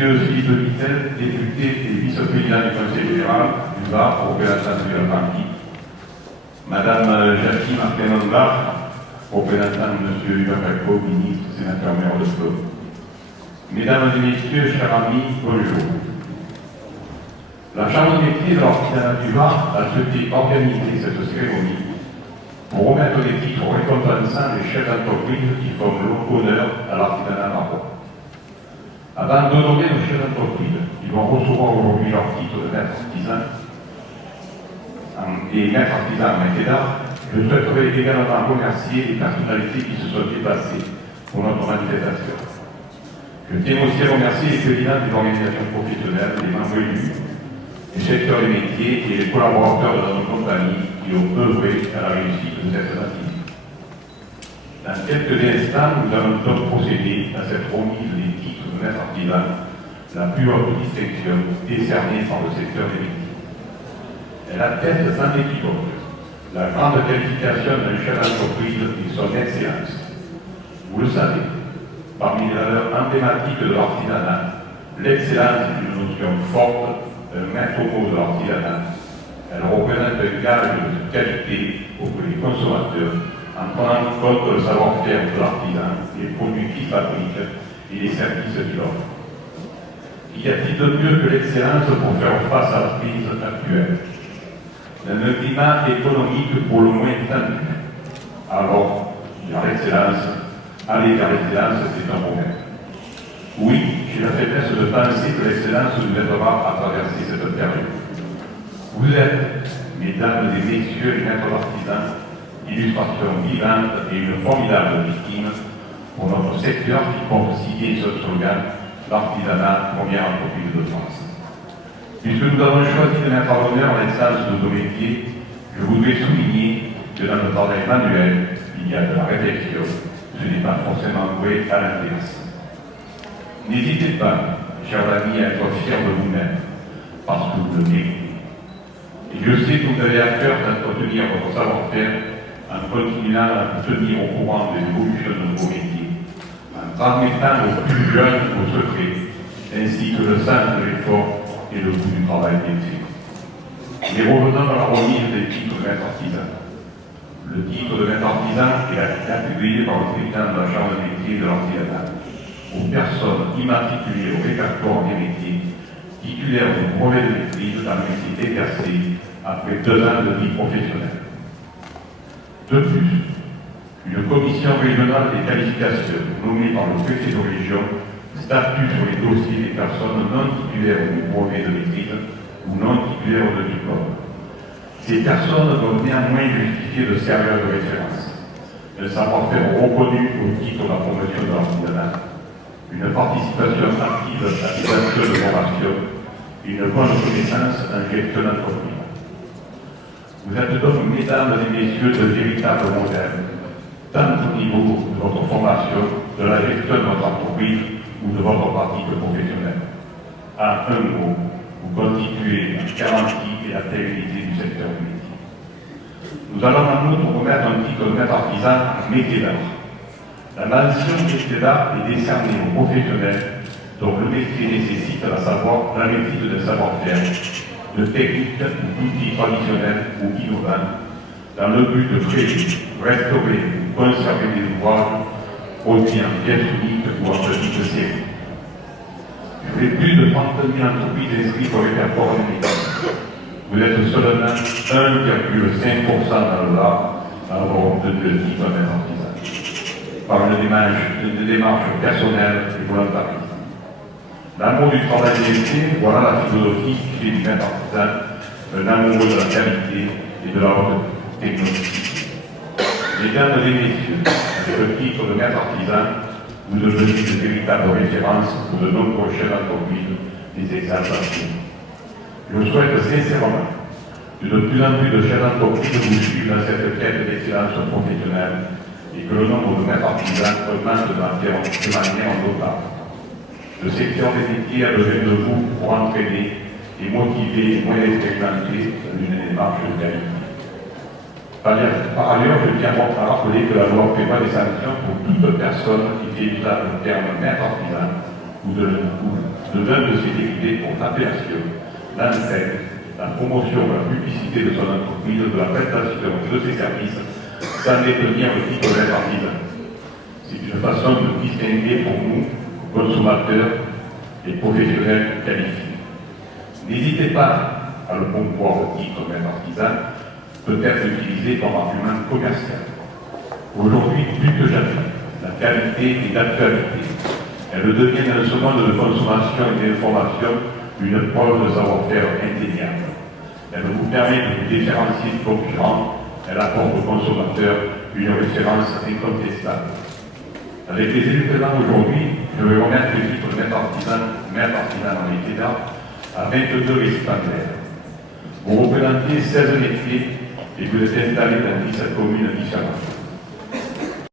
Monsieur Philippe Vittel, député et vice-président du Conseil général du Var, représentant de la partie. Madame Jackie Martin-Andlar, représentant de M. Hubert Falco, ministre, sénateur maire de Claude. Mesdames et messieurs, chers amis, bonjour. La Chambre des métiers de l'artisanat du Var a souhaité organiser cette cérémonie pour remettre des titres récompensant les chefs d'entreprise qui font l'honneur à l'artisanat marocain. Avant d'honorer nos chefs d'entreprise, ils vont recevoir aujourd'hui leur titre de maître artisan et maître artisan en métier d'art. Je souhaiterais également remercier les personnalités qui se sont déplacées pour notre manifestation. Je tiens aussi à remercier les présidents des organisations professionnelles, les membres élus, les secteurs des métiers et les collaborateurs de notre compagnie qui ont œuvré à la réussite de cette activité. Dans quelques instants, nous allons donc procéder à cette remise des titres de maître artisan, la plus haute distinction décernée par le secteur des métiers. Elle atteste sans équivoque la grande qualification d'un chef d'entreprise et son excellence. Vous le savez, parmi les valeurs emblématiques de l'artisanat, l'excellence est une notion forte, un maître mot de l'artisanat. Elle représente un gage de qualité auprès des consommateurs en prenant en compte le savoir-faire de l'artisan, les produits qu'il fabrique et les services qu'il offre. Y a-t-il de mieux que l'excellence pour faire face à la crise actuelle? Dans un climat économique pour le moins tendu, alors, vers l'excellence, aller vers l'excellence, c'est un problème. Oui, j'ai la faiblesse de penser que l'excellence nous aidera à traverser cette période. Vous êtes, mesdames et messieurs les maîtres d'artisans, illustration vivante et une formidable victime pour notre secteur qui porte si bien ce slogan, l'artisanat, première entreprise de France. Puisque nous avons choisi de mettre à l'honneur l'excellence de nos métiers, je voudrais souligner que dans le travail manuel, il y a de la réflexion, ce n'est pas forcément vrai à l'inverse. N'hésitez pas, chers amis, à être fiers de vous-même, parce que vous le méritez. Et je sais que vous avez à cœur d'entretenir votre savoir-faire en continuant à vous tenir au courant des évolutions de vos métiers, en transmettant aux plus jeunes vos secrets, ainsi que le sens de l'effort et le goût du travail bien fait. Mais revenons à la remise des titres de maître artisan. Le titre de maître artisan est attribué par le président de la Chambre des métiers de l'artisanat aux personnes immatriculées au répertoire des métiers, titulaires de brevet de maîtrise dans le métier exercé après 2 ans de vie professionnelle. De plus, une commission régionale des qualifications nommée par le préfet de région statue sur les dossiers des personnes non titulaires du brevet de maîtrise ou non titulaires de diplôme. Ces personnes doivent néanmoins justifier de sérieuses références, un savoir-faire reconnu au titre de la promotion de l'artisanat, une participation active à des actions de formation, une bonne connaissance en gestion d'entreprise. Vous êtes donc, mesdames et messieurs, de véritables modèles, tant au niveau de votre formation, de la gestion de votre entreprise ou de votre pratique professionnelle. En un mot, vous constituez la garantie et la pérennité du secteur du métier. Nous allons en outre remettre un titre de maître artisan en métier d'art. La mention métier d'art est décernée aux professionnels dont le métier nécessite la maîtrise de savoir-faire, de techniques ou d'outils traditionnels ou innovants, dans le but de créer, restaurer ou conserver des ouvrages produits en pièces uniques ou en petites séries. Sur les plus de 30 000 entreprises inscrites au répertoire des métiers, vous êtes seulement 1,5% dans le Var à avoir obtenu le titre de maître artisan, par une démarche personnelle et volontariste. L'amour du travail des métiers, voilà la philosophie qui fait du maître artisan un amoureux de la qualité et de la haute technologie. Mesdames et messieurs, avec le titre de maître artisan, vous devenez de véritables références pour de nombreux chefs d'entreprise des exaltations. Je souhaite sincèrement que de plus en plus de chefs d'entreprise vous suivent dans cette quête d'excellence professionnelle et que le nombre de maîtres artisans augmente de manière notable. Le secteur des métiers a besoin de vous pour entraîner et motiver les moins expérimentés dans une démarche de qualité. Par ailleurs, je tiens à rappeler que la loi prévoit des sanctions pour toute personne qui fait usage du terme maître artisan ou de l'un de ses dérivés pour l'appellation, l'enseigne, la promotion, la publicité de son entreprise, de la prestation de ses services, sans détenir le titre d'artisan. C'est une façon de distinguer pour nous, consommateurs et professionnels qualifiés. N'hésitez pas à le promouvoir au titre d'un artisan, peut être utilisé comme argument commercial. Aujourd'hui, plus que jamais, la qualité est d'actualité. Elle devient dans ce monde de consommation et d'information une preuve de savoir-faire indéniable. Elle vous permet de vous différencier du concurrent. Elle apporte aux consommateurs une référence incontestable. Avec les élus présents aujourd'hui, je vais remettre le titre de maître artisan dans les TEDA à 22 récipiendaires. Vous représentez 16 métiers et vous êtes installés dans 17 communes différentes.